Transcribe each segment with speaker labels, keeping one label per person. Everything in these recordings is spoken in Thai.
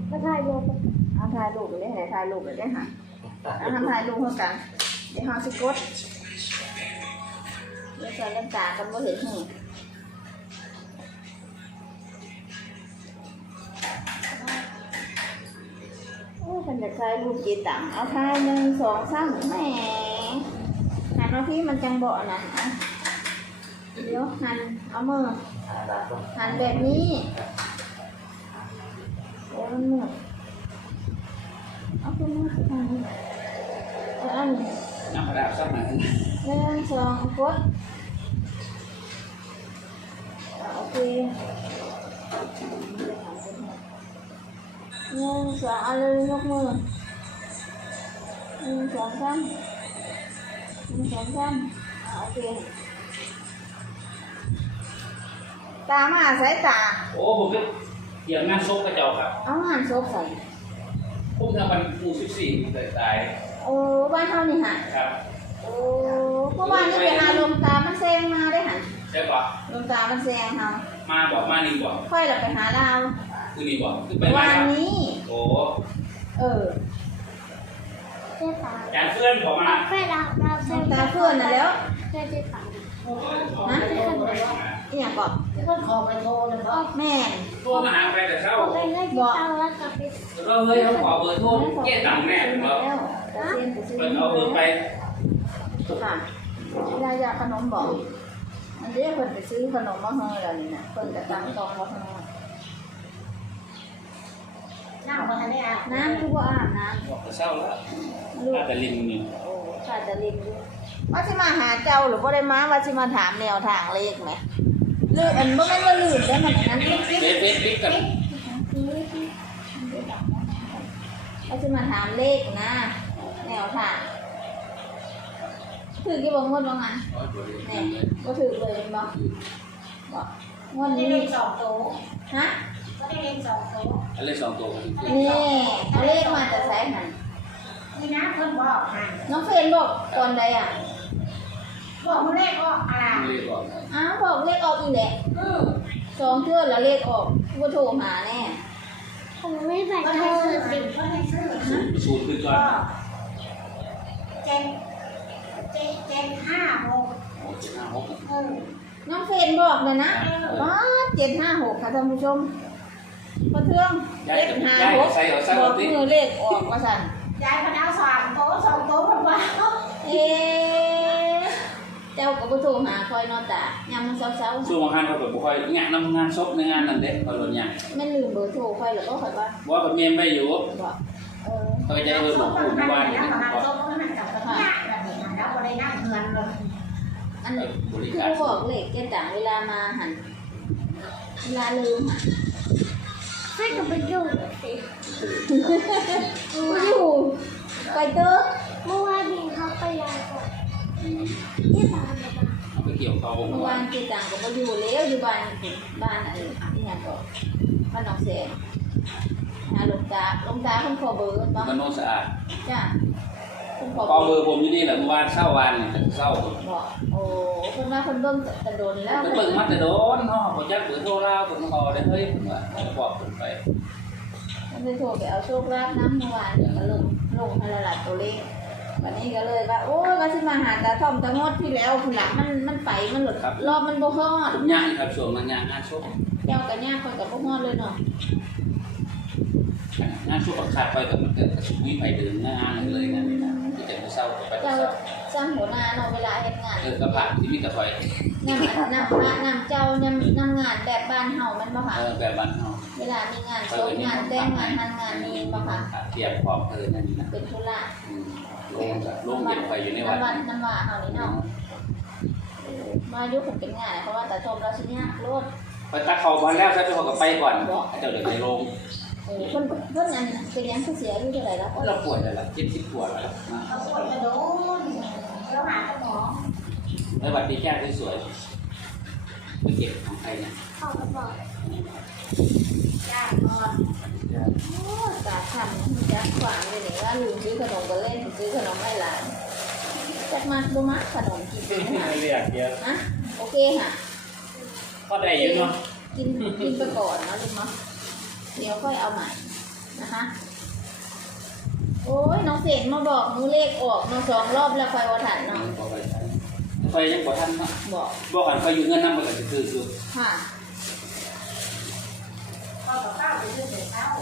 Speaker 1: มาถ่ายรูป
Speaker 2: เอาถ่ายรูปไปได้ไหนถ่ายรูปไปได้ค่ะเอาทำถ่ายรูปเท่ากันเดี๋ยวเขาสิกดเดี๋ยวใส่เล่นตากันบ่เห็นหูโอ้คนจะถ่ายรูปกี่ต่ำเอาถ่าย1 2 3แหมหันเอาพี่มันจังเบาะนะเดี๋ยวหันเอามือหันแบบนี้เดี๋ยวมันหมดเอาขึ้นมาสิค่ะอัน
Speaker 3: น้ำกระดาษสักหน่อย
Speaker 2: 1 2กดโอเค1 2เอาเลยยกมือ1 2 3 1 2 3โอเคตามาสายตา
Speaker 3: โอ้ผมก็เกี่ยวงานซกกระเจ้าครับ
Speaker 2: เอาหันซบใส่
Speaker 3: พุ่งทางวันปู14เลยตาย
Speaker 2: โอ้บ้านเท่านี่หัน
Speaker 3: ครับ
Speaker 2: โอ้เพราะว่านี่ไปหาลมตามันแซงมาได้หัน
Speaker 3: ใช่ปะ
Speaker 2: ลมตามันแซงเฮา
Speaker 3: มาบอกมานี่บอก
Speaker 2: ค่อยเราไปหาดาว
Speaker 3: คือนี่บอกคือไปมา
Speaker 2: วันนี้
Speaker 3: โอ้
Speaker 1: เจ๊ตา
Speaker 3: จานเพื่อนผมมา
Speaker 1: แม่เราเซ็น
Speaker 2: ตาเพื่อนน่ะแล้ว
Speaker 1: เจ๊ตา
Speaker 2: ฮะอีหยังก่อน
Speaker 1: ก็ขอไปโทรเลยเนาะ
Speaker 2: แม่น
Speaker 3: โทรมาหาไปแต่เช้า
Speaker 1: ไปเลยที่เตาแล้วกลับไป
Speaker 3: แล้วก็เฮ้ยเขาขอเบอร์โทรเจ๊ตังแม่ผมบอก
Speaker 2: แล้วแต่เซียนไปซื้อ
Speaker 3: เปิดเอาเบอร์ไป
Speaker 2: ค่ะยายาขนมบอกอันเดียวเพิ่นไปซื้อขนมมาให้แล้วนี่น่ะเพิ่นก็ตั้งกองมาให้
Speaker 1: นั่งมาทันได้อ่ะ
Speaker 2: น้ำคือบ่อาบน้
Speaker 3: บอกแต่เช้าแล้ว
Speaker 2: ำลูก
Speaker 3: อาจจะลิงนี่
Speaker 2: โอ้ข้าจะลินดูว่าสิมาหาเจ้าหรือบ่ได้มาว่าสิมาถามแนวทางเลขไหมลื่นอันบ่แม่นว่าลื่นได้มันอันนั้นว่า
Speaker 3: เฟซกับ
Speaker 2: สิมาถามเลขนะ แนวทางถือกี่บ่งวดบ่งั้นแหน่บ่ถือเลยบ่บ่งวด
Speaker 1: ได้
Speaker 2: นี้
Speaker 1: เลข2โต๊ะ
Speaker 2: ฮะ
Speaker 1: ก็ได้เลข2โต๊ะ
Speaker 3: อะไร2ตัวกัน
Speaker 2: นี่เอาเลขมาแต่ไสหั่น
Speaker 1: นี่นะเพิ่นบอกให้
Speaker 2: น้องเฟรนบอกตอนใดอ่ะ
Speaker 1: บอกมื้อแรกก็อะไร
Speaker 3: เรียกบอก
Speaker 2: อ้าวบอกเลขออกอีกแหละ 2 เทื่อแล้วเลขออกบ่โทรหาแน่
Speaker 1: ผมไม่ใส่โทรสิก็ให้ซื้อ
Speaker 3: สูตรขึ้นก่อน
Speaker 1: ก็เจ็ด5 6
Speaker 3: โอ้756
Speaker 2: น้องเฟรนบอกเลยนะว้า756ค่ะท่านผู้ชมพอเทื่องเลข56
Speaker 3: ใส่เอาใส่
Speaker 2: บ
Speaker 3: เอา
Speaker 2: อก
Speaker 3: ติ
Speaker 2: มือเลขออกว่าสั่น
Speaker 1: ยายพนัก3โต๊ะ2โต๊ะเพิ่นว่า
Speaker 2: เอ๊ะเจ้าก็บ่โทรหาคอยนอนตายามมันเช้า
Speaker 3: ช่วงบางครั้งเขาแบบบ่ค่อยงานซบในงานนั่นเด้เขาโดนยัง
Speaker 2: ๆแม่นลืมเบอร์โทรคอยแล้วก็คอยว่า
Speaker 3: ว่ากับเมียไปอยู่
Speaker 2: บอก
Speaker 3: เขาจะเออหลวงปู่ที่บ้านนี่
Speaker 1: นะ
Speaker 3: นะ
Speaker 1: มาโต๊ะก็มันกับกระทะแบบนี้แล้วบ่ได้นั่งเงินเลย
Speaker 2: อัน
Speaker 3: บริ
Speaker 2: คือ
Speaker 3: การ
Speaker 2: บอกเลขแกต่างเวลามาหันเวลาลืมหัน
Speaker 1: ให้กับไปยุ่งสิ
Speaker 2: อยู่ไปเด้อ
Speaker 1: เมื่อวานนี้เขาไปยายก่อนที่บ้าน
Speaker 3: เขาไปเกี่ยวเขา
Speaker 2: เมื่อวานแกต่างก็บ่อยู่แล้วอยู่บ้านอะไรที่นั่นก็บ้านหนองแสนหาหลวงตาเพิ่นขอเบอร์บ่
Speaker 3: มันโน้ตสะอาด
Speaker 2: จ้ะเพิ่นขอ
Speaker 3: ก็
Speaker 2: เบ
Speaker 3: เบ
Speaker 2: อ
Speaker 3: อ
Speaker 2: ร์
Speaker 3: ร์ผมอยู่นี่แหละเมื่อวานเช้าวันเช้า
Speaker 2: บอกโอ้เพิ่นว่าเพิ่นเบิ่งแต่โดนแล้ว
Speaker 3: เบิ่งมาแต่โดนเนาะผมจักเบอร์โทรเราผมก็ได้เฮ้ยผมว่าบอกผมไป
Speaker 2: มันเลยโทรไปเอาโชคลาภน้ำเมื่อวานก็ลงให้ละลัดตัวเลขวันนี้ก็เลยว่าโอ้ยว่าสิมาหาตาท่อมตางดที่แล้วพุ่นล่ะมันไปมันหลุดรอบมันบ่ฮอด
Speaker 3: ผมย่างครับช่วงนั้นย่างงานชก
Speaker 2: เจ้ากับย่าคนกับพวกฮอดเลยเนาะ
Speaker 3: งานชกกับขาดไปกับมันก็มีไปเดินงานเลยงานนี้นะที่จะไปเศร้าไป
Speaker 2: เจ้า
Speaker 3: เศร้า
Speaker 2: สร้างหัวหน้าเนาะเวลาเฮ็ดงาน
Speaker 3: กระผ่านที่มีกระถอย
Speaker 2: นำเจ้านำงานแบบบ้านเฮามันบ่ค่ะ
Speaker 3: แบบบ้านเฮา
Speaker 2: เวลามีงานศพงานแต่งงานงานนี้บ่ค่ะ
Speaker 3: เทียบความเพลินนั่นนะ
Speaker 2: เป็นธุระ
Speaker 3: ลงเก็บไฟอยู่ในวัด
Speaker 2: น้ำว่าเฮานี่เนาะมายุคผมเป็นงานเพราะว่าตาชมเราสิยากโลด
Speaker 3: ไปตักเขามาแล้วใช่ไหมเขาก็ไปก่อนเจ้าเดี๋ยวไปลง
Speaker 2: เพิ่นอันเป็นยังคือเสียอายุเท่าไหร่แล้ว
Speaker 3: เราป่วยแล้วล่ะ70ปวดแล้ว
Speaker 1: เขาปวดกระโดนแล้วหาหมอ
Speaker 3: แล้วบัดนี้แก้สวยๆไปเก็บของใครนะ
Speaker 1: เข้าไปบอกยากนอน
Speaker 2: โอ้ตาทำจักขวางเลยนี่ว่าลืมซื้อขนมก็เล่นซื้อขนมให้หลานจักมาบ่มักขนมกินเป็นหา
Speaker 3: เรียกเยอะ
Speaker 2: นะโอเคค่ะ
Speaker 3: ก็ได้เยอะเนาะ
Speaker 2: กินไปก่อนเนาะลุงเนาะเดี๋ยวค่อยเอาใหม่นะคะโอ้ยน้องเศษมาบอกหนูเลขออกมา2 รอบแล้วคอยว่าทันเนาะ
Speaker 3: ไฟยังบ่ทันเนาะ
Speaker 2: บอก
Speaker 3: บอกกันไฟอยู่เงินนำมันก็สิคือ
Speaker 2: ค่ะ
Speaker 1: ข้าวกับข้าวไปซื้อเสร็จแล้ว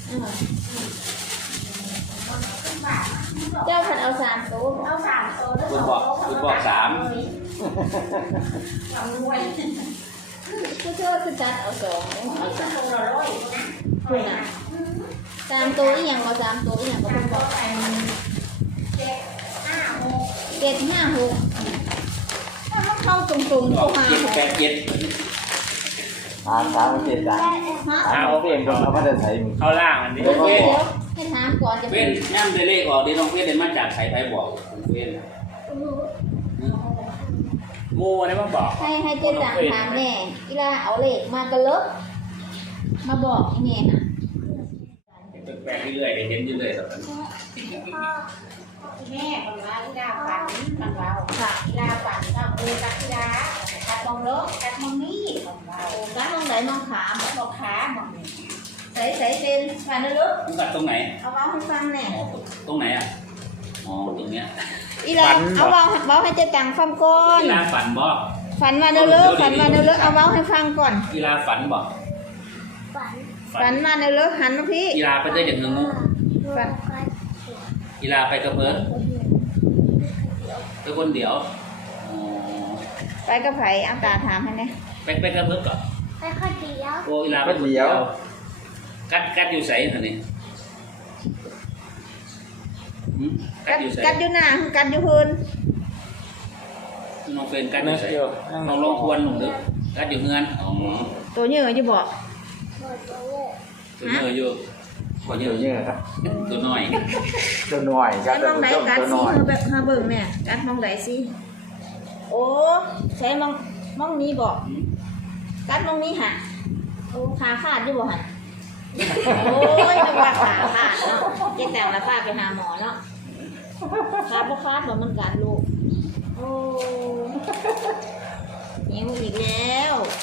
Speaker 2: เจ้าผัดเอา3 โต๊ะ
Speaker 1: เอา3 โต๊ะแล้ว
Speaker 3: คุณบอก3
Speaker 1: เอารวย
Speaker 2: ผู้ช่วยคือจัดเอา2เอา
Speaker 1: จะ
Speaker 2: 3
Speaker 1: โตละร้อยนะ
Speaker 2: คุณน่ะ3 โต๊ะอีหยังบ่3 โต๊ะอีหยังก็
Speaker 1: 3
Speaker 2: เพิ่นบ
Speaker 1: โต๊ะ
Speaker 2: อก
Speaker 1: ไป7 5 6
Speaker 2: 7 5 6ถ้ามันเข้าตรงๆ
Speaker 3: อ
Speaker 2: เข้า
Speaker 3: อก
Speaker 2: มา
Speaker 3: 7 8 7
Speaker 4: ถามเจ็ดจ้ะ
Speaker 2: ฮะ
Speaker 4: ถามเขาเปลี่ยนคนเขาไม่ได้ใส่มึง
Speaker 5: เข้าล่างอันนี้
Speaker 2: เดี๋ยวให้ถามก่อนจะ
Speaker 3: เว้นย่ำได้เลขออกได้น้องเว้นได้มาจากไผบอกเว้น
Speaker 5: โมได้มาบอก
Speaker 2: ให้เจ๊จังถามแม่อีลาเอาเลขมากันเลิกมาบอกอีแม่น่ะ
Speaker 3: แปลกเรื่อยๆเห็นเรื่อยๆแบบนั้น
Speaker 1: แม่คนว่าอีดาฝันมันเรา
Speaker 2: ค่ะ
Speaker 1: อีดาฝันว่าเออกัดอีดากัดมองเลิกกัดมองนี่ของเรา
Speaker 2: โอ้ร้านมองไหนมองขา
Speaker 1: บอกขามองนี่
Speaker 2: ใส่เป็นมาเด้อลูก
Speaker 3: มันกัดตรงไหน
Speaker 2: เอาเว้าให้ฟังแน่
Speaker 3: อ๋อตรงไหนอ่ะอ๋อตรงเนี้ย
Speaker 2: อีลาเอาเว้าให้เจ๊จังฟังก่อน
Speaker 3: กีฬาฝันบ่
Speaker 2: ฝันมาเด้อลูกฝันมาเด้อลูกเอาเว้าให้ฟังก่อน
Speaker 3: กีฬาฝันบ่
Speaker 2: ฝันมาเด้อลูกหันมาพี่
Speaker 3: กีฬาไปได้อย่างงู
Speaker 2: ฝัน
Speaker 3: กีฬาไปกับเพิ่นไปคนเดียวอ๋อ
Speaker 2: ไปกับไผเอาตาถามให้แน่
Speaker 3: ไปกับเพิ่นก่อน
Speaker 1: ไปข้าวเดียว
Speaker 3: โอ้กีฬาไปคนเดียวกัดอยู่ไสหั่นนี่กัดอยู่ไส
Speaker 2: กัดอยู่หน้ากัดอยู่พื้น
Speaker 3: น้องเป็นกัดอยู่ไสน้องลงควรหนุ่มเด้อกัดอยู่เฮือนอ๋อ
Speaker 2: ตัวเหยื่ออยู่บ่
Speaker 3: ตัวเยอะอยู่กว่าเย
Speaker 4: เดี๋ยว
Speaker 3: อะ
Speaker 4: เยอะครับ
Speaker 3: ตัวน้อย
Speaker 4: ตัวหน่อยครั
Speaker 2: กั
Speaker 4: บ
Speaker 2: ดมองไหน
Speaker 4: ตัว
Speaker 2: กัด
Speaker 4: ห
Speaker 2: สิ
Speaker 4: น่อย
Speaker 2: เฮาแบบเฮาเบิ่งแม่กัดมองไหนสิโอ้ใช้มองนี้บ่กัดมองนี้ห่ะโอ้ขาขาดอยู่บ่ห่ะโอ้ยไม่ว่าขาขาดเนาะเจ๊แต่งแล้วพาไปหาหมอเนาะขาบ่ขาดบ่มันกัดลูกโอ้หิวอีกแล้ว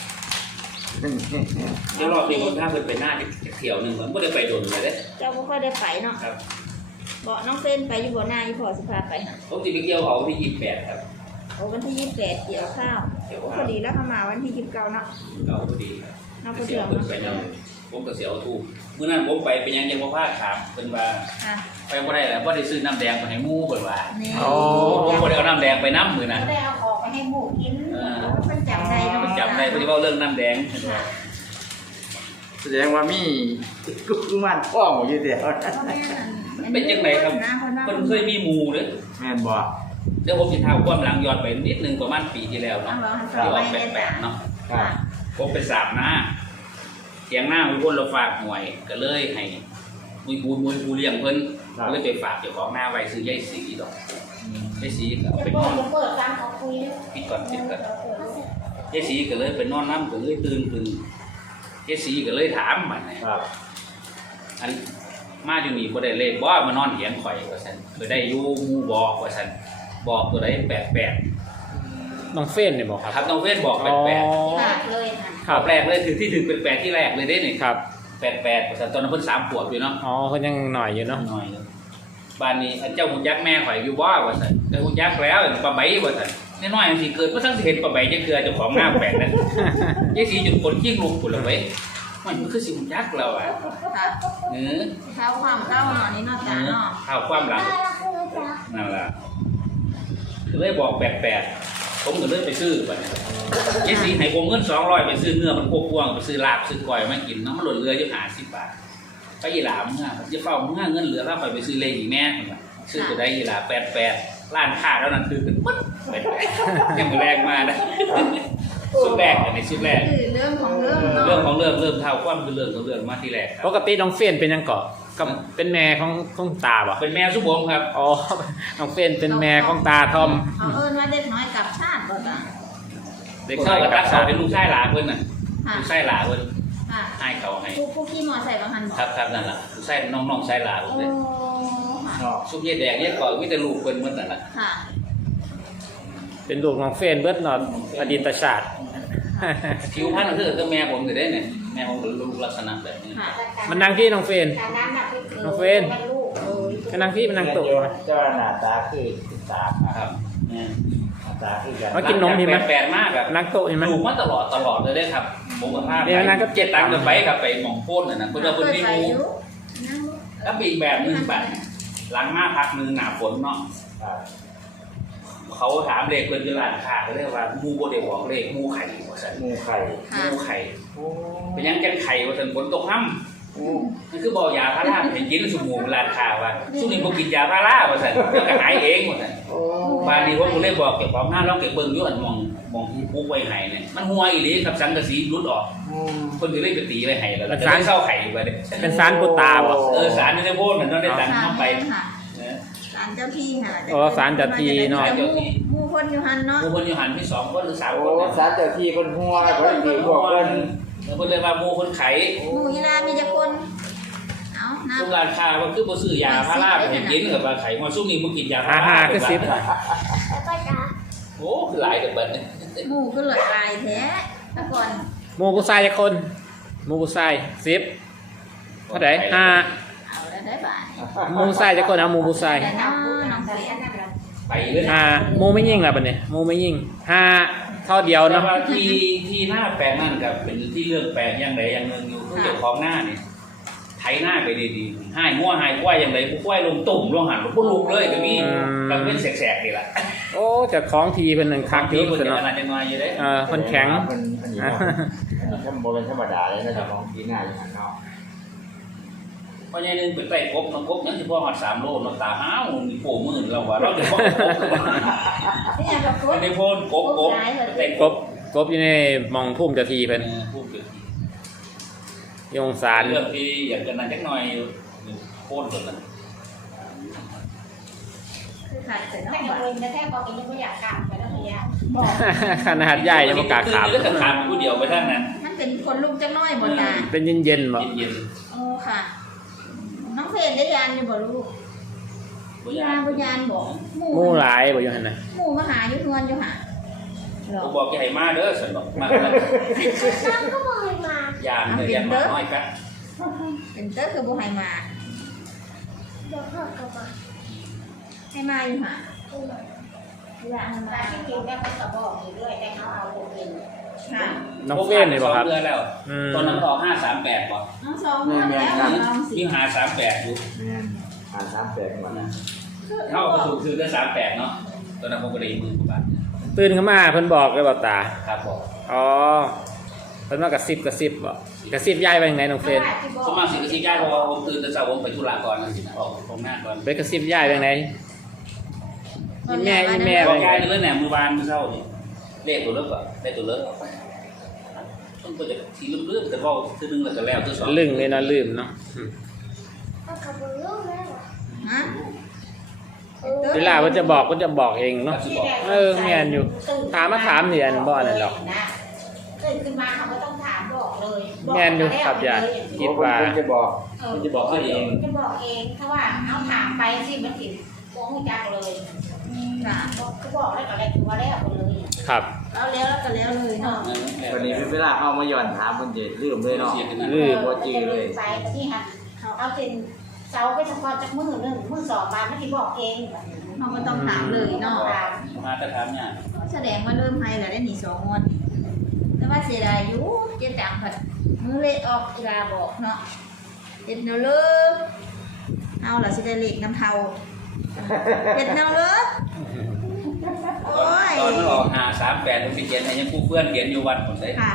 Speaker 3: เดี๋ยวรอพี่คนท่าเพิ่นไปหน้าเที่ยวหนึงผมบ่ได้ไปโดนเลยเด้
Speaker 2: เจ้าบ่ค่อยได้ไปเนาะ
Speaker 3: ครับ
Speaker 2: บ่น้องเส้นไปอยู่บ่หน้าอีพ่อสิพาไปหา
Speaker 3: ผมสิไปเที่ยวเขาที่28ครับ
Speaker 2: โอ้วันที่28เกี่ยวข้าวโอ้พอดีแล้วเข้ามาวันที่29เนาะ
Speaker 3: เราพอดี
Speaker 2: เนาะพอ
Speaker 3: เสี
Speaker 2: ดี
Speaker 3: ยว
Speaker 2: เนาะ
Speaker 3: เพิ่นไปนำผมก็เสียวทูบมื้อนั้นผมไปเป็นยังบ่พลาดถามเพิ่นว่า
Speaker 2: อ่ะ
Speaker 3: ไปบ่ได้แล้วบ่ได้ซื้อน้ำแดงไปให้หมู่เพิ่นว่า
Speaker 2: นี่
Speaker 3: ผมบ่ได้เอาน้ำแดงไปนำมื้อนั้น
Speaker 1: ก็ได้เอาออกไปให้หมูกินมันจำได้
Speaker 3: เพิ่นจำได้เพิ่นสิเว้าเรื่องน้ำแดง
Speaker 4: แสดงว่ามีกุมารทองอยู่เดียว
Speaker 3: เป็นจังไดครับเพิ่นเคยมีหมู่เด้อ
Speaker 4: แม่นบ่
Speaker 3: เดี๋ยวผมสิถามความหลังย้อนไปนิดนึงประมาณปีที่แล้ว
Speaker 2: เอา
Speaker 3: เนาะ
Speaker 2: เราให้
Speaker 3: ที่อ
Speaker 2: ฟั
Speaker 3: อง ก
Speaker 2: ไม่ได้จ้ะ
Speaker 3: แปลกๆเนาะ
Speaker 4: ครับ
Speaker 3: ผมไปสาบหน้าเสียงหน้ามีคนเราฝากหน่วยก็เลยให้มวยปูเลี้ยงเพิ่นก็เลยไปฝากเจ้าของหน้าไว้ซื้อยายสีดอกยายสีก็
Speaker 1: จะ
Speaker 3: ไปน
Speaker 1: เปิ
Speaker 3: อ
Speaker 1: ด
Speaker 3: น
Speaker 1: จะเปิดตามเขาคุย
Speaker 3: ปิดก่อนยายสีก็เลยไปนอนน้ำก็เลยตื่นขึ้นยายสีก็เลยถามมัน
Speaker 4: ครับ
Speaker 3: อันมาอยู่นี่บ่ได้เลขบ่มานอนเหียงข่อยว่าซั่นก็ได้อยู่หมู่บอกว่าซั่นบอกตัวใด88
Speaker 5: น้องเฟ้นเนี่ยบอกครับ
Speaker 3: ครับน้องเวทบอก88
Speaker 2: ค่ะเลยค่ะ
Speaker 5: ครับ
Speaker 3: แรกเลยคือที่ถึงเป็น8ที่แรกเลยเด้นี่
Speaker 5: ครับ
Speaker 3: 88ว่าซั่นตอนนั้นเพิ่น3ขวบอยู่เนาะ
Speaker 5: อ๋อเขายังหน่อยอยู่เนาะ
Speaker 3: น้อยเลยบ้านนี้อันเจ้าหุ่นยักษ์แม่ข่อยอยู่บ่ว่าซั่นแต่หุ่นยักษ์แล้วปลาใบว่าซั่นน้อยๆจังสิเกิดบ่ทันสิเห็นปลาใบจักเทื่อเจ้าของหน้าแปลกนั่นยายสีจุดคนขี้ลูกพุ่นละเว้ยมันคือสิหุ่นยักษ์แล้วอ่ะ
Speaker 2: ค่ะ
Speaker 3: เออ
Speaker 2: เท้าความเท้าหน่อยนี่เนาะจ้าเนาะ
Speaker 3: ข้าวความหลังนั่นล่ะก็เลยบอก88ผมก็เลยไปซื้อบัดนี้ยายสีให้ผมเงิน200ไปซื้อเนื้อมันพวกพวงไปซื้อลาบซื้อก้อยมากินน้ำมันหล่นเรืออยู่50 บาทไปอีหลามึงอ่ะจะเฝ้ามึงเงินเหลือแล้วไปซื้อเลขอีกแม่ซื้อจะได้อีหลา88ร้านค้าแล้วนั่นคือกันปึ๊ดยังแรงมานะสุดแรกอันนี้สุดแรก
Speaker 2: คือเรื่องของเรื่อง
Speaker 3: เรื่อง
Speaker 2: เนาะ
Speaker 3: ของเรื่องเท่าความคือเรื่องของเรื่องมาที่แรกค
Speaker 5: ป
Speaker 3: รับ
Speaker 5: กติน้องเฟ้นเป็นยังเกาะกับเป็นแม่ของตาบ่
Speaker 3: เป็นแม่สุบมครับ
Speaker 5: อ๋อน้องเฟ้นเป็นแม่ของตาทอม
Speaker 2: เขาเอิ้นว่าเด็กน้อยกับชาติบ่จ้ะ
Speaker 5: เด็ก
Speaker 3: เข้า
Speaker 5: น้อย
Speaker 3: กับ
Speaker 5: กั
Speaker 3: รั
Speaker 5: บ
Speaker 3: กษาเป็นลูกชายหลาเพิ่นน่ะ
Speaker 2: ค่ะ
Speaker 3: ลูกชายหลาเพิ่น
Speaker 2: ค่ะ
Speaker 3: ให้เขาให้
Speaker 2: ผู้ขี่มอไซค์บางคันบอก
Speaker 3: ครับนั่นล่ะลูกชายน้องชายหลาเพิ่น
Speaker 2: โอ้
Speaker 3: เลย
Speaker 2: ค่ะ
Speaker 4: เนาะ
Speaker 3: ซุปเย็ดแดงเย็ดก่อยมีแต่ลูกเพิ่นหมดนั่นล่ะ
Speaker 2: ค่ะ
Speaker 5: เป็นลูกน้องเฟ้นเบิดเนออดีตชาติ
Speaker 3: ผิวพรรณคือตัวแม่ผมก็ได้เนี่ยแม่ผมก็ลูกลักษณะแบบนี้
Speaker 2: ค่ะ
Speaker 5: มันนั่งที่น้องเฟ้น
Speaker 1: การนั้นน่ะเป็น
Speaker 5: น้องเฟน
Speaker 1: ลูกเอ้ย
Speaker 5: ไปนั่งที่ไปนั่งโต๊ะนะ
Speaker 4: เจ้าหน้าตาคือตา
Speaker 3: ครับเนี่ย
Speaker 4: หน้าตาคือกัน
Speaker 5: เอากินนมดีไหม
Speaker 3: แปลกมากแบบ
Speaker 5: นั่งโต๊ะเห็นไหม
Speaker 3: ดูมาตลอดเลยได้ครับผมกับภาพ
Speaker 5: เดี๋ยวนั่งก็
Speaker 3: เจ็ดตังค์เดินไปกับไปหมองโพดน่ะนะเพื่อนเพื่อน
Speaker 2: เคย
Speaker 3: ไม่
Speaker 2: ไป
Speaker 3: รู้
Speaker 2: อยู่นั่ง
Speaker 3: แล้วปีกแบบนึงแบบหลังมาพักนึงหนาฝนเนาะ
Speaker 4: ครับ
Speaker 3: เขาถามเลขเพื่อนคือร้านค้าเขาเรียกว่ามูโบเดบอกเลขมูไข่ว่าสัน
Speaker 4: งูไข่
Speaker 2: ค่ะ
Speaker 3: มูไข่
Speaker 4: โอ้
Speaker 3: เป็นยังแกนไข่ว่าสันฝนตกห้ำ
Speaker 4: โอ้
Speaker 3: มันคือบอกยาพาราเห็นกินสมูร้านค้าว่าสู้นี่พวกกินยาพาราว่าสันแล้วก็หายเองว่าสัน
Speaker 4: โอ้
Speaker 3: บานนี้ผมเลยบอกเก็บความห้าแล้วเก็บเบิ้งอยู่อันมองที่ปุ๊กไว้ไห้เนี่ยมันหัวอีหลีกับสังกะสีรุดออก
Speaker 4: อืม
Speaker 3: คนก็เลยไปตีไว้ไห้แล้วจะได้เศร้าไข่ไปเลย
Speaker 5: เป็นสารปูตาบ่
Speaker 3: สารในโพดมันต้องได้ตังค์เข้าไป
Speaker 2: ค่ะ ศาลเจ้าที่ค่ะ
Speaker 5: อ๋อศาลเจ้าที่เนาะ
Speaker 2: หมู่คนอยู่หันเนาะ
Speaker 3: มูคนอยู่หันที่2 คนหรือ3
Speaker 4: โอ้
Speaker 3: คนเนี่ย
Speaker 4: สารเจ้าที่คนหัวคนที่พวกคน
Speaker 3: แล้วเพิ่นเลยว่ามูคนไข่
Speaker 2: หมู่ยีรามีจักคน เอาน้ำ
Speaker 3: ซุ่มร้านค้าว่าคือบ่ซื้อยาพาราไปกินกับว่าไข่มาซุ่มนี้มึงกินยาพารา
Speaker 5: คือ10
Speaker 3: โอ้คือหลายกับเบิดเนี่ย
Speaker 2: หมู่ก็หลดลายแท้แต่ก่อน
Speaker 5: หมู่ผู้ชายจักคนหมู่ผู้ชาย10เท่าไหร่5
Speaker 2: เอาแล้วได้บาท
Speaker 5: หมู่ผู้ชายจักคนเอาหมู่ผู้ชาย
Speaker 2: แต่น้องน้อง
Speaker 1: แต่
Speaker 2: เสีย
Speaker 1: อันนั้นเรา
Speaker 3: ไปเลย
Speaker 5: 5หมู่ไม่ยิ่งล่ะบัดนี้หมู่ไม่ยิ่ง5เท่าเดียว
Speaker 3: แต่
Speaker 5: เนาะ
Speaker 3: ว่าที่หน้าแปลงนั่นกับเป็นที่เลือกแปลงอย่างใดอย่างหนึ่งอยู่คือเจ้าของหน้านี่ไถหน้าไปดีๆให้งัวให้ควายอย่างไรผู้ควายลงตุ่มลงหันลงผู้ลูกเลยก็มีกับเป็นแสกๆนี่แหละ
Speaker 5: โอ้เจ้าของทีเพิ่นนึงคักอยู่
Speaker 3: คน
Speaker 5: ซั่น
Speaker 3: จะ
Speaker 5: เนาะ
Speaker 3: ขนาดจะน้อยอยู่ได้
Speaker 5: คนแข็ง
Speaker 4: มันอยู่เนาะอันนี้ธรรมดาเลยนะเจ้าของที่หน้าอย่างนั้นเนาะ
Speaker 3: เพราะงั้นนึงเป็นไต่กบน้องกบยังสิพ่อหัด3 โลน้ำตาห้าวนี่โผล่มือเราว่าเราจะพ่อกบ
Speaker 2: นี่ยังกับตัว
Speaker 3: ในโพนกบไต่
Speaker 5: กบอยู่ในหม่องภูมิเจ้าที่เพิ่น
Speaker 3: พูดเกิด
Speaker 5: ยงศาล
Speaker 3: เรื่องที่อยากจะนั่นจักหน่อยโพนตัวนั้น
Speaker 2: คือขาดแต่น้อ
Speaker 1: แต่
Speaker 2: ง
Speaker 1: กั
Speaker 2: บา
Speaker 1: บ
Speaker 2: ท
Speaker 1: เวรจะแท้บอกกินยังไม่อยากกลับไปแล้วพี่ยา
Speaker 2: บอก
Speaker 5: ขนาดใหญ่ยังบ่กล้าขาม
Speaker 3: แล้วก็ขามผู้เดียวไปทางนั้น
Speaker 2: มันเป็นคนลูกจังน้อยบ่ตา
Speaker 5: เป็นเย็นๆบ่
Speaker 3: เย็น
Speaker 2: โอ้ค่ะ น้องเพนได้ยานอยู่บ่ลูก
Speaker 3: ๆบ่
Speaker 2: ยาย
Speaker 3: าน
Speaker 2: บ่ยานบ่ห
Speaker 5: หมู่หลายบ่อยู่หั่นน่ะ
Speaker 2: หมู่มาหาอยู่เฮือนอยู่หาหรอ
Speaker 3: ผมบอกแกให้มาเด้อสนอกมา
Speaker 1: น้ำก็บอกให้มา
Speaker 3: ยามเรียนมาน้อยกัน
Speaker 2: เป็นเต้อคือบ่ให้มา
Speaker 1: เดี๋ยวพ่อกลับมา
Speaker 2: ให้มาอยู่หา
Speaker 1: ให้มา
Speaker 2: อยากให้
Speaker 1: มา
Speaker 2: มา
Speaker 1: ที่จริงแม่เขาจะบอกอยู่ด้วยแต่เขาเอาเอง
Speaker 2: ค่ะ
Speaker 5: น้องเฟนนี่บ่ครับ
Speaker 3: เดือนแล้ว
Speaker 5: อืม
Speaker 3: ตอนนั้นออก538บ่
Speaker 2: น้องสองคนแล้วน้องสิ
Speaker 3: ยิ่งหา38อยู่
Speaker 4: อ่าน3 8ก่อนนะ
Speaker 3: เท่ากับถูกซื้อได้38เนาะตอนนั้นผมก็ได้10,000 กว่าบาท
Speaker 5: ตื่นขึ้นมาเพิ่นบอกเลยบ่ตา
Speaker 3: ครับบอก
Speaker 5: อ๋อเพิ่นว่ากระซิบบ่กระซิบยายว่าจังไดน้องเฟน
Speaker 3: สมมาสิกสิกายเพราะว่าผมตื่นแต่เช้าผมไปธุระก่อนนะสินะออกของหน้าก่อน
Speaker 5: ไปกระซิบยายว่าจังไดอีแม่
Speaker 3: บอกยายในเรื่องแหนมือบานมือเช้านี่เลขตัวเลิกก่อนได้ตัวเลิกต้องก็จะทีลืมๆแต่ว่าทีนึงแล้วก็แล้วตัวสอง
Speaker 5: ลึงเลยเนาะลืมเนาะอืม
Speaker 1: เอากลับมาลูกแม่หรอ
Speaker 2: ฮะ
Speaker 5: เวลาเพิ่นจะบอกเองเนาะ แม่นอยู่ถามมาถามนี่อันบ่อันนั้นดอก
Speaker 1: ตื่นขึ้นมาเขาก็ต้องถามบอกเลย
Speaker 5: แม่นอยู่ครับยาย คิดว่า
Speaker 4: ผมจะบอก
Speaker 3: มันจะบอกเขาเอง
Speaker 1: จะบอกเองถ้าว่าเอาถามไปสิมันติดโกงจังเลย
Speaker 2: ค่ะ
Speaker 1: เขาบอกแล้วก็ได้คือว่าแล้วคนเลย
Speaker 5: ครับ
Speaker 2: แล้วก็แล้วเลยเนาะ
Speaker 4: วันนี้เวลาเอามาย้อนถามเพิ่นจะลืมเลยเนาะ
Speaker 5: ลืม
Speaker 4: บ่จื้อเลย
Speaker 1: ไปที่หันเอาเป็นเสาไปสักพอจากมือหนึ่งมือสองมาไม่ได้บอกเอง
Speaker 2: เราก็ต้องถามเลยเนาะ
Speaker 3: มาก็ถามเนี่ย
Speaker 2: แสดงว่าเริ่มให้แล้วได้หนี2 งวดแต่ว่าเสียดายอยู่เจ็ดดังผัดมือเล็กออกกีฬาบอกเนาะเจ็ดแนวเลิกเอาล่ะสิได้เล็กน้ำเทาเจ็ดแนวเลิกโอ้ย
Speaker 3: ตอนมันออก538ผมไปเขียนให้ยังผู้เพื่อนเขียนอยู่วันผมได้
Speaker 2: ค่ะ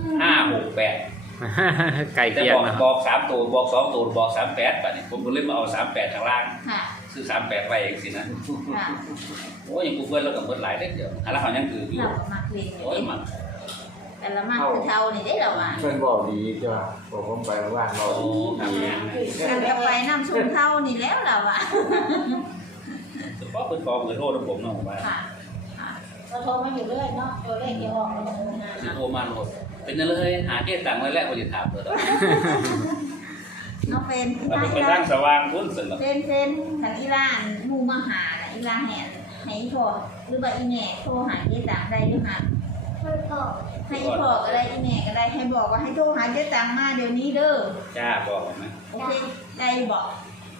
Speaker 3: 568
Speaker 5: ไก่
Speaker 3: แต่
Speaker 5: เกลีย
Speaker 3: บ
Speaker 5: ง
Speaker 3: อก
Speaker 5: เนาะ
Speaker 3: บอก3 ตัวบอก2 ตัวบอก38ป่ะนี่ผมก็เลยมาเอา38ข้างล่าง
Speaker 2: ค่ะ
Speaker 3: ซื้อ38ไปเองสินะ
Speaker 2: ค่ะ
Speaker 3: โอ้ยยังผู้เพื่อนเรากับเบิดหลายได้เดียวหาแล้วเขายังถืออยู่
Speaker 2: เรามักเล่น
Speaker 3: โอ้ยมัน
Speaker 2: แต่ละมักคือเทานี่ได้เราอ่ะ
Speaker 4: เพิ่นบอกดีจ้ะบอกผมไปว่านเรา
Speaker 3: โอ้
Speaker 4: ดี
Speaker 3: ครับ
Speaker 2: กันไปน้ำชุ่มเท่านี่แล้วเราอ่ะ
Speaker 3: เฉพาะเพิ่นขอเบอร์โทรของผมเนาะว่า
Speaker 2: ค่ะค่ะ
Speaker 1: เราโทรมาอยู่เรื่อยเนาะตัวเลขเดียวออกเราโทรมา
Speaker 3: สิโทรมาโหลดเป็นนั่นเลยหาเกตังไว้แล้วก็จะถามเด้อ
Speaker 2: น้องเป็น
Speaker 3: แล้วผมไปทางสว่างพุ่นสิล่ะ
Speaker 2: เป็นขันอีรานหมูมาหาน่ะอีรานแห่ให้โทรหรือว่าอีแม่โทรหาเจ๊ตังได้หรือหา
Speaker 1: มันก็
Speaker 2: ให้พ่อก็ได้อีแม่ก็ได้ให้บอกว่าให้โทรหาเจ๊ตังมาเดี๋ยวนี้เด้อ
Speaker 3: จ้าบอกไหม
Speaker 2: โอเคได้บอก
Speaker 1: ไ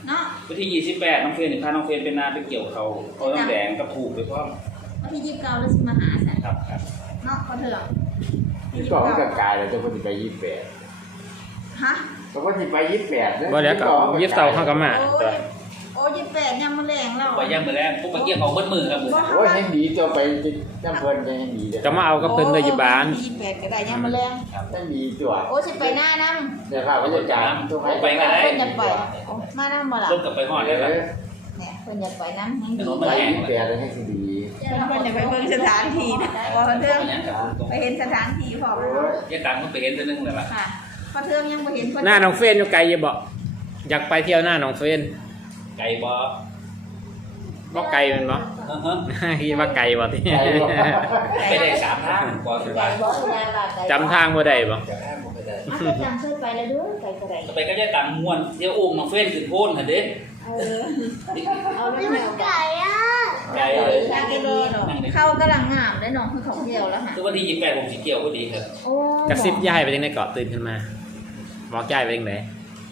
Speaker 2: เนาะ
Speaker 3: วันที่28น้องเฟรนพาน้องเฟรนเป็นนาไปเกี่ยวเขาน้ำแดงกับผูกไปพร้อม
Speaker 2: วันที่29แล้วสิมาหาใส่
Speaker 3: ครับ
Speaker 2: เนาะก็เถอะ
Speaker 4: ที่ก่อนมันก็กลายแล้วจะพอดีไป28
Speaker 2: ฮะ
Speaker 4: ก็พอดีไป28
Speaker 5: บ่แล้วก็ยิบเสาเข้ากับมา
Speaker 2: โอ้ย28ยามมื้อแลงแล้ว
Speaker 3: ไปย่างมือแรกพวกไปเกี่ยวเขาเบิ้ลมือครับผม
Speaker 4: โอ้ยให้หนีตัวไปจำเพิ่นให้หนีเด้อ
Speaker 5: จะมาเอากับเพิ่นเลยอยู่บ้าน
Speaker 2: 28ก็ได้ยามมื้อแลง
Speaker 4: ให้หนีตัว
Speaker 2: โอ้สิไปหน้านำ
Speaker 4: เดี๋ยวข้าก็จะจ่ายตัวให้
Speaker 3: ไปกันได้
Speaker 2: เพิ่นจะไปมานำบ่ล่ะ
Speaker 3: ร่วมกับไปหอดได้ครับ
Speaker 2: เนี่ยเพิ่นจะไปนำให้
Speaker 3: ถ
Speaker 2: ดี
Speaker 3: นน
Speaker 4: ไป
Speaker 3: มันแห้ง
Speaker 4: 28ให้สิดี
Speaker 2: เพิ่นจะไปเบิ่งสถานที่นะบ่เทื่องไปเห็นสถานที่พร้อม
Speaker 3: แยกต่างมันไปเห็นตัวนึงเลยล่ะ
Speaker 2: ค่ะพอเทื่องยังบ่เห็นเพิ่น
Speaker 5: หน้าน้องเฟรนอยู่ไกลอยู่บ่อยากไปเที่ยวหน้าน้องเฟรน
Speaker 3: ไก่บ่
Speaker 5: บ่ไกลแมันบ่ คิดว่าไกลบ่ที่
Speaker 4: ไปบ่
Speaker 3: ไปได้3ทางบ่สิ
Speaker 2: ไกล
Speaker 3: ว่า
Speaker 2: บ่ยายว่าไกล
Speaker 5: จำทางบ่ได้บ่
Speaker 4: จะให้ผมไปได้
Speaker 2: อ้าวจำเคยไปแล้วเด้อไกลก็ได้
Speaker 3: ไปก็จะต่างม่วนเที่ยวอุ้มน้องเฟรนขึ้นโพนหั่นเด้
Speaker 2: เออเอาแล้วแมวไก่
Speaker 3: ไก่
Speaker 2: ชาเกดีเนาะเข้ากำลังงามได้น้องคือของเดียวแล้วค่ะ
Speaker 3: คือวันที่28ผมสิเกี่ยวพอดีครับ
Speaker 2: โอ้
Speaker 5: กระซิบยายไปจังได๋เกาะตื่นขึ้นมาบอกยายไปจังได๋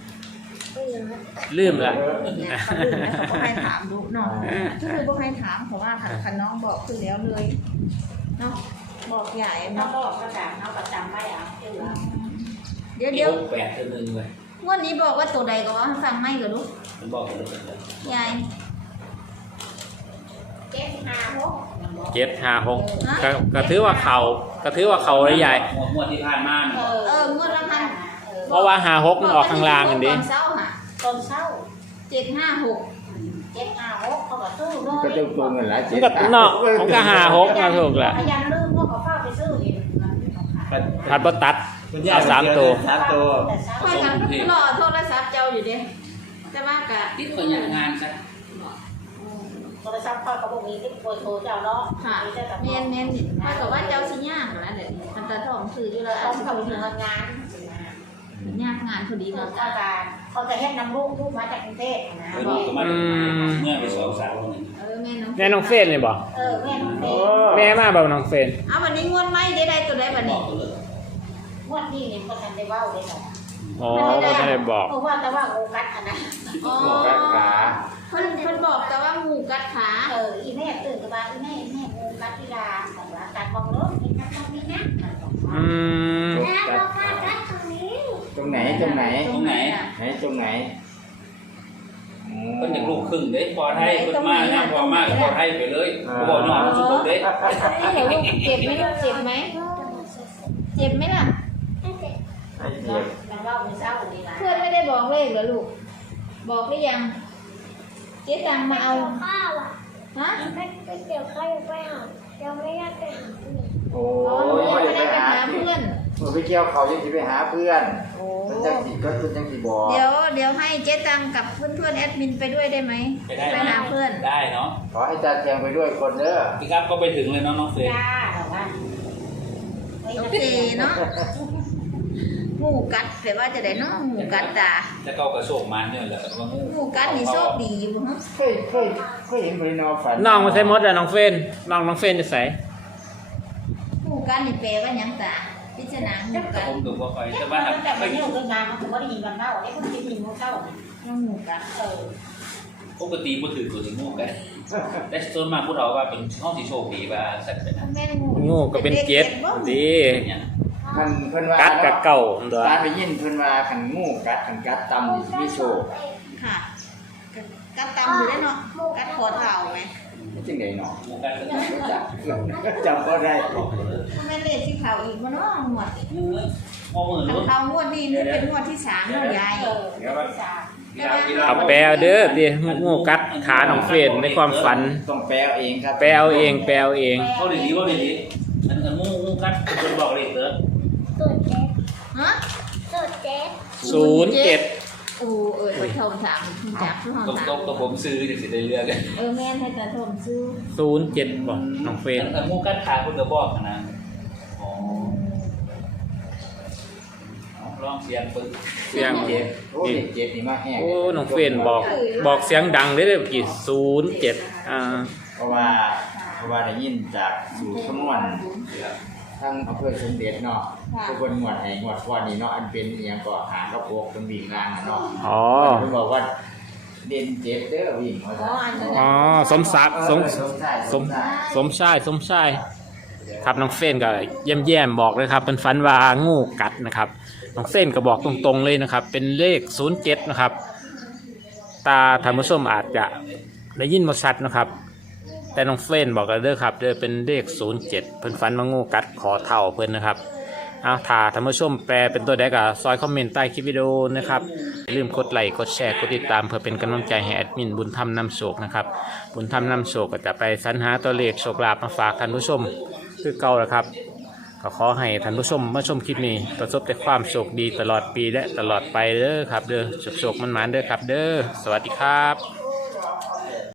Speaker 5: ลืมละ
Speaker 2: เนี่ยเขาลืมนะเขาก็ให้ถามดูเนาะคือบ่ให้ถามเพราะว่าคันน้องบอกคือแล้วเลยเนาะบอกใหญ่
Speaker 1: น้อง
Speaker 2: เนาะ
Speaker 1: บอกกระจำน้องกระจำไม่เอาเชื่อ
Speaker 2: เดี๋ยว
Speaker 3: เกี่
Speaker 2: เดี๋
Speaker 3: ย
Speaker 2: ยว ว
Speaker 3: 8ตัวนึงเลย
Speaker 2: งวดนี้บอกว่าตัวใดก็ว่าให้ฟังไม่ก็รู้
Speaker 3: มันบอกกันเลย
Speaker 2: ยาย
Speaker 1: เจ็ดห้าหก
Speaker 5: 756ก็ถือว่าเขาเลยยาย
Speaker 3: งวดที่ผ่านมา
Speaker 2: งวดละพัน
Speaker 5: เพราะว่า56มันออกข้างล่างกันดิ
Speaker 2: ตอนเช้าค่ะ
Speaker 1: ตอนเช้า
Speaker 2: 756
Speaker 1: เจ็ดห้าหกเขาก็ซื้อเลย
Speaker 4: ก็จะตัวเงินหลาย
Speaker 5: มันก็เนาะมันก็56มาถูกละ
Speaker 1: พยานลืมก็เข้าไปซื้ออีก
Speaker 5: ผัดบ่ตัดเอา3ตัว
Speaker 4: 3ตัว
Speaker 2: ค่อยกันรอโทรศัพท์เจ้าอยู่เด้แต่ว่ากะ
Speaker 3: ติดคนอย่างงานซะ
Speaker 1: โทรศัพท์พ่อกับพวกนี้ที่โทรเจ้าเนาะ
Speaker 2: ค่ะเมียนนี่ค่อยกับว่าเจ้าสิยากนะเดี๋ยวมันจะท้องซื้ออยู่แล้ว
Speaker 1: ต้อง
Speaker 2: สิ
Speaker 1: ทำ
Speaker 2: ไป
Speaker 1: ถึง
Speaker 2: ทำ
Speaker 1: งาน
Speaker 2: ยากงานพอดี
Speaker 1: เขา
Speaker 2: เนาะ
Speaker 1: เขาจะเฮ็ดนำลูกมาจากกรุงเทพนะ
Speaker 3: ไปดูกันมาเมื่อไป2-3วันนึง
Speaker 2: แม่น้อง
Speaker 5: แม่น้องเฟรนเลยบ่
Speaker 1: แม่น้องเต้
Speaker 5: แม่มาบ่น้องเฟรน
Speaker 2: เอาวันนี้งวดไม่ได้ตัวใดวัน
Speaker 3: บอ
Speaker 2: นี้
Speaker 3: กกันเลย
Speaker 1: งวดนี้เนี่ยเขาทันได้เว้าเลยเนาะ
Speaker 5: อ๋อบ่ได้บอก
Speaker 1: เพราะว่าแต่ว่าโอกัสอันนั้น
Speaker 2: อ๋อ
Speaker 4: ขา
Speaker 2: เพิ่นบอกแต่ว่างูกัดขา
Speaker 1: อีแม่ตื่นกับว่าอีแม่โอกัสที่ดาแต่ว่าการมองรถนี่นะตรงนี้นะ
Speaker 5: อืม
Speaker 4: ตรงไหนตรงไหน
Speaker 3: ตรงไหน
Speaker 4: ไหนตรงไหน
Speaker 3: เพิ่นอยากลูกครึ่งเด้พอไทยเพิ่นมานะพอมากก็พอไทยไปเลยบ่นอนสุดเด้
Speaker 2: นี่เหรอลูกเจ็บไหมลูกเจ็บไหมเจ็บไหมล่ะ
Speaker 4: ให้เจ็บ
Speaker 1: มันเล่าไม่เศร้าดีนะ
Speaker 2: เพื่อนไม่ได้บอกเลขเหรอลูกบอกหรือยังเจ๊ตังมาเอา
Speaker 6: ข้าวอ่ะ
Speaker 2: ฮะ
Speaker 6: ไปเกี่ยวข้าวยังไปหายังไม่ได้ไปหาเพื่อน
Speaker 4: โอ้
Speaker 2: อ๋อย ไม่ได้ไปหาเพื่อน
Speaker 4: ไปเที่ยวเขายังสิไปหาเพื่อน
Speaker 2: โอ้
Speaker 4: มันจังสิก็คือจังสิบอก
Speaker 2: เดี๋ยวให้เจ๊ตังกับเพื่อนๆแอดมินไปด้วยได้ไหม
Speaker 3: ไปได้
Speaker 2: ไปหาเพื่อน
Speaker 3: ได้เนาะ
Speaker 4: ขอให้จานแจงไปด้วยคนเด้อ
Speaker 3: พี่ครับก็ไปถึงเลยเนาะน้องเฟรน
Speaker 1: จ้าแต่ว่า
Speaker 2: โอเคเนาะงูกัดแต่ว่าจะได้เนาะงูกัดตา
Speaker 3: จะเข้ากระโชกมันเนี่ยแหละว่างู
Speaker 2: งูกัดนี่โชคดีอยู่ฮะ
Speaker 4: เคยเห็นบริโนฝัน
Speaker 5: น้องมาใส่มดอะน้องเฟรนน้องเฟรนจะใส่
Speaker 2: งูกัดนี่แปลว่าหยังตาพิจารณางูกัด
Speaker 3: ผมดูว่าคอยแต่
Speaker 1: ว่า
Speaker 3: ว่า
Speaker 1: แต่มันเยอะขึ้นมามันถึงว่าได้ยินมันเล่าได้คนที่ยินมันเล่า
Speaker 2: น้องงูกัด
Speaker 3: ปกติบ่ถือตัวถึงงูกันแต่ส่วนมากผู้เฒ่าว่าเป็นห้องที่โชคดีว่าสัตว์เป็น
Speaker 2: แม่งู
Speaker 5: งูก็เป็นเจ็ดดี
Speaker 3: เนี่ย
Speaker 4: คันเพิ่นว่า
Speaker 5: กัดกับเก่าตัว
Speaker 4: ตาไปยินเพิ่นว่าคันงูกัดคันกัดตำนี่มีโชค
Speaker 2: ค่ะกัดตำอยู่ได้เนาะกัดคอเท้าไหม
Speaker 4: จังได๋เนาะ
Speaker 3: งูกันก็
Speaker 4: จำบ่ได้
Speaker 2: แม่เลขที่เขาอีกมาเนาะหมวด
Speaker 3: มองมือ
Speaker 2: ทา
Speaker 3: รู้
Speaker 2: งเขางวดนี้นี่เป็นงวดที่3เนาะยาย
Speaker 4: เดี๋ยวว่า
Speaker 5: เอาแปลเด้อติงูกัดขาน้องเฟรนในความฝัน
Speaker 4: ต้องแปลเองครับ
Speaker 5: แปลเอาเอง
Speaker 3: เขาดีว่าดีอันงูกัดคนบอกเลยเด้อ
Speaker 6: สูตรเจ็ด
Speaker 2: ฮะ
Speaker 6: สูตรเจ็ด
Speaker 5: 07
Speaker 2: โอ้ไปโทรถามจากผู้ห้อง
Speaker 3: ตก
Speaker 2: ถาม
Speaker 3: ตัวผมซื้อจะสิได้เรื่องกัน
Speaker 2: แม่นให้ตาโทรซื้อ
Speaker 5: 07บ่น้องเฟรน
Speaker 3: งูกัดขาคนก็บอกนะอ๋อลองเสียงปึ้ง
Speaker 5: เสียง
Speaker 4: เจ็บโอ้เจ็บนี่มาแห้ง
Speaker 5: โอ้น้องเฟรนบอกเสียงดังได้เด้อเมื่อกี้07
Speaker 4: เพราะว่าได้ยินจากสูตรคำนวณทางอำเภอสมเด็จเนาะทุกคนงวดให้งวดก่อนนี่เนาะอันเป็นอีหยังก็หางกระโปกตรงบีงลางเนาะ
Speaker 5: อ๋อ
Speaker 4: เพิ่นบอกว่าเด่นเจ็ดเด้อวิ่งมา
Speaker 2: อ๋ออันนี้
Speaker 5: อ๋อสมศักดิ์สมชายครับน้องเฟ้นก็แย้มๆบอกเลยครับเป็นฝันว่างูกัดนะครับน้องเฟ้นก็บอกตรงๆเลยนะครับเป็นเลข07นะครับตาท่านผู้ชมอาจจะได้ยินบ่ชัดนะครับแต่น้องเฟ้นบอกกันเด้อครับเด้อเป็นเลข07เพิ่นฝันว่างูกัดขอเท่าเพิ่นนะครับเอาถ้าท่านผู้ชมแปลเป็นตัวใดก็ซอยคอมเมนต์ใต้คลิปวิดีโอนะครับอย่าลืมกดไลค์กดแชร์กดติดตามเพื่อเป็นกำลังใจให้แอดมินบุญธรรมนำโชคนะครับบุญธรรมนำโชคก็จะไปสรรหาตัวเลขโชคลาภมาฝากท่านผู้ชมคือเก่าแล้วครับก็ขอให้ท่านผู้ชมมาชมคลิปนี้ประสบแต่ความโชคดีตลอดปีและตลอดไปเด้อครับเด้อโชคมันๆเด้อครับเด้อสวัสดีครับ